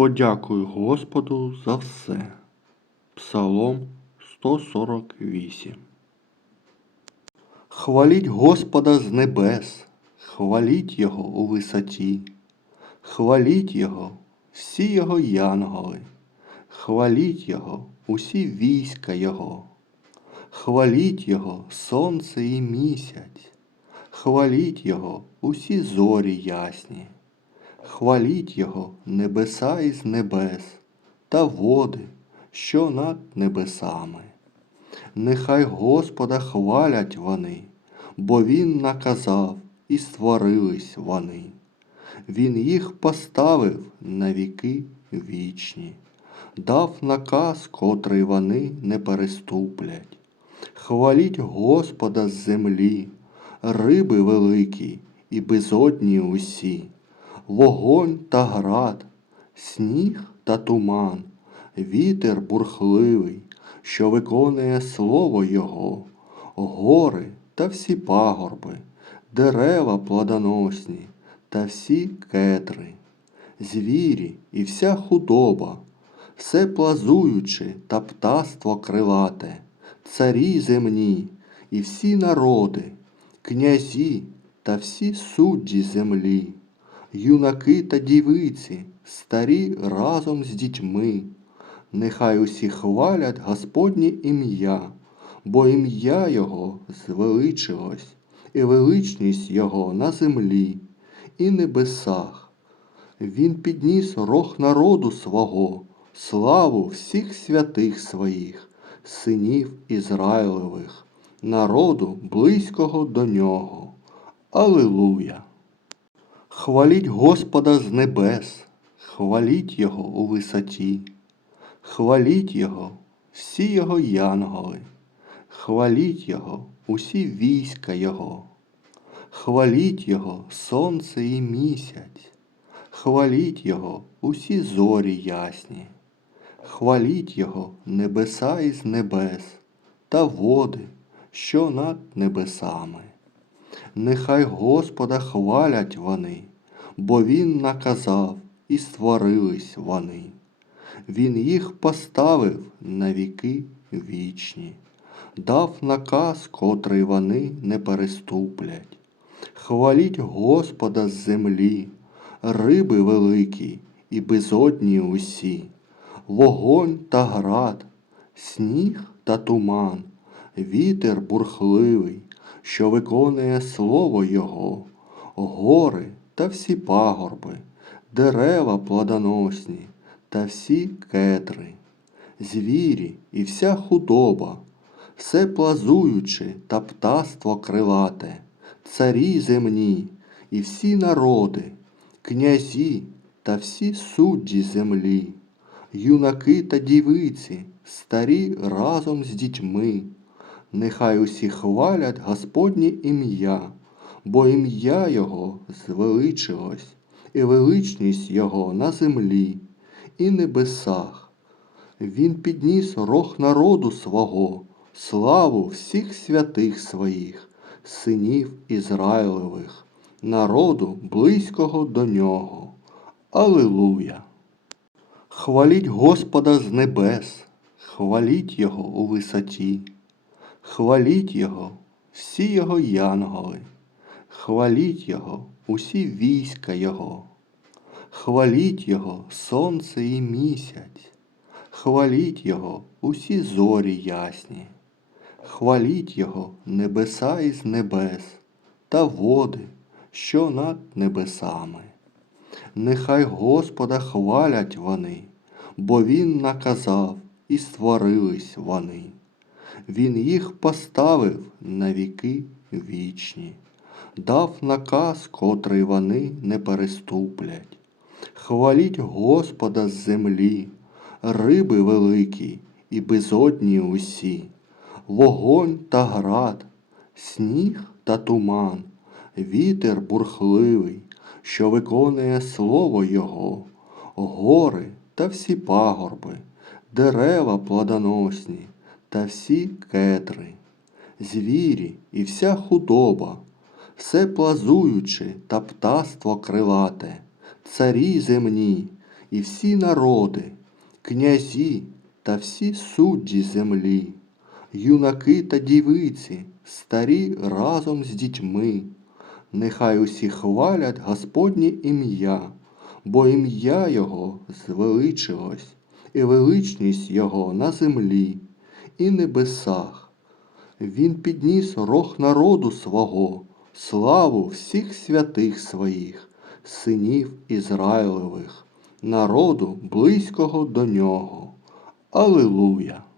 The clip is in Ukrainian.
Подякуй Господу за все. Псалом 148. Хваліть Господа з небес, хваліть Його у висоті, хваліть Його, всі Його янголи, хваліть Його, усі війська Його, хваліть Його сонце і місяць, хваліть Його усі зорі ясні. Хваліть Його небеса із небес та води, що над небесами. Нехай Господа хвалять вони, бо Він наказав і створились вони. Він їх поставив на віки вічні, дав наказ, котрий вони не переступлять. Хваліть Господа з землі, риби великі і безодні усі вогонь та град, сніг та туман, вітер бурхливий, що виконує слово Його, гори та всі пагорби, дерева плодоносні та всі кетри, звірі і вся худоба, все плазуючи та птаство крилате, царі земні і всі народи, князі та всі судді землі юнаки та дівиці, старі разом з дітьми. Нехай усі хвалять Господнє ім'я, бо ім'я Його звеличилось, і величність Його на землі і небесах. Він підніс рог народу свого, славу всіх святих своїх, синів Ізраїлевих, народу близького до нього. Алилуя! Хваліть Господа з небес, хваліть Його у висоті, хваліть Його, всі Його янголи, хваліть Його, усі війська Його, хваліть Його сонце і місяць, хваліть Його усі зорі ясні, хваліть Його небеса із небес та води, що над небесами. Нехай Господа хвалять вони, бо Він наказав і створились вони. Він їх поставив на віки вічні, дав наказ, котрий вони не переступлять. Хваліть Господа з землі, риби великі і безодні усі, вогонь та град, сніг та туман, вітер бурхливий що виконує слово Його, гори та всі пагорби, дерева плодоносні та всі кетри, звірі і вся худоба, все плазуючи та птаство крилате, царі земні і всі народи, князі та всі судді землі, юнаки та дівиці, старі разом з дітьми. Нехай усі хвалять Господнє ім'я, бо ім'я Його звеличилось, і величність Його на землі і небесах. Він підніс рог народу свого, славу всіх святих своїх, синів Ізраїлевих, народу близького до нього. Алилуя! Хваліть Господа з небес, хваліть Його у висоті, хваліть Його, всі Його янголи, хваліть Його, усі війська Його, хваліть Його сонце і місяць, хваліть Його усі зорі ясні, хваліть Його небеса із небес та води, що над небесами. Нехай Господа хвалять вони, бо Він наказав і створились вони. Він їх поставив на віки вічні, дав наказ, котрий вони не переступлять. Хваліть Господа з землі, риби великі і безодні усі, вогонь та град, сніг та туман, вітер бурхливий, що виконує слово Його, гори та всі пагорби, дерева плодоносні та всі кетри, звірі і вся худоба, все плазуючи та птаство крилате, царі земні і всі народи, князі та всі судді землі, юнаки та дівиці, старі разом з дітьми. Нехай усі хвалять Господнє ім'я, бо ім'я Його звеличилось, і величність Його на землі і небесах. Він підніс рог народу свого, славу всіх святих своїх, синів Ізраїлевих, народу близького до нього. Алилуя!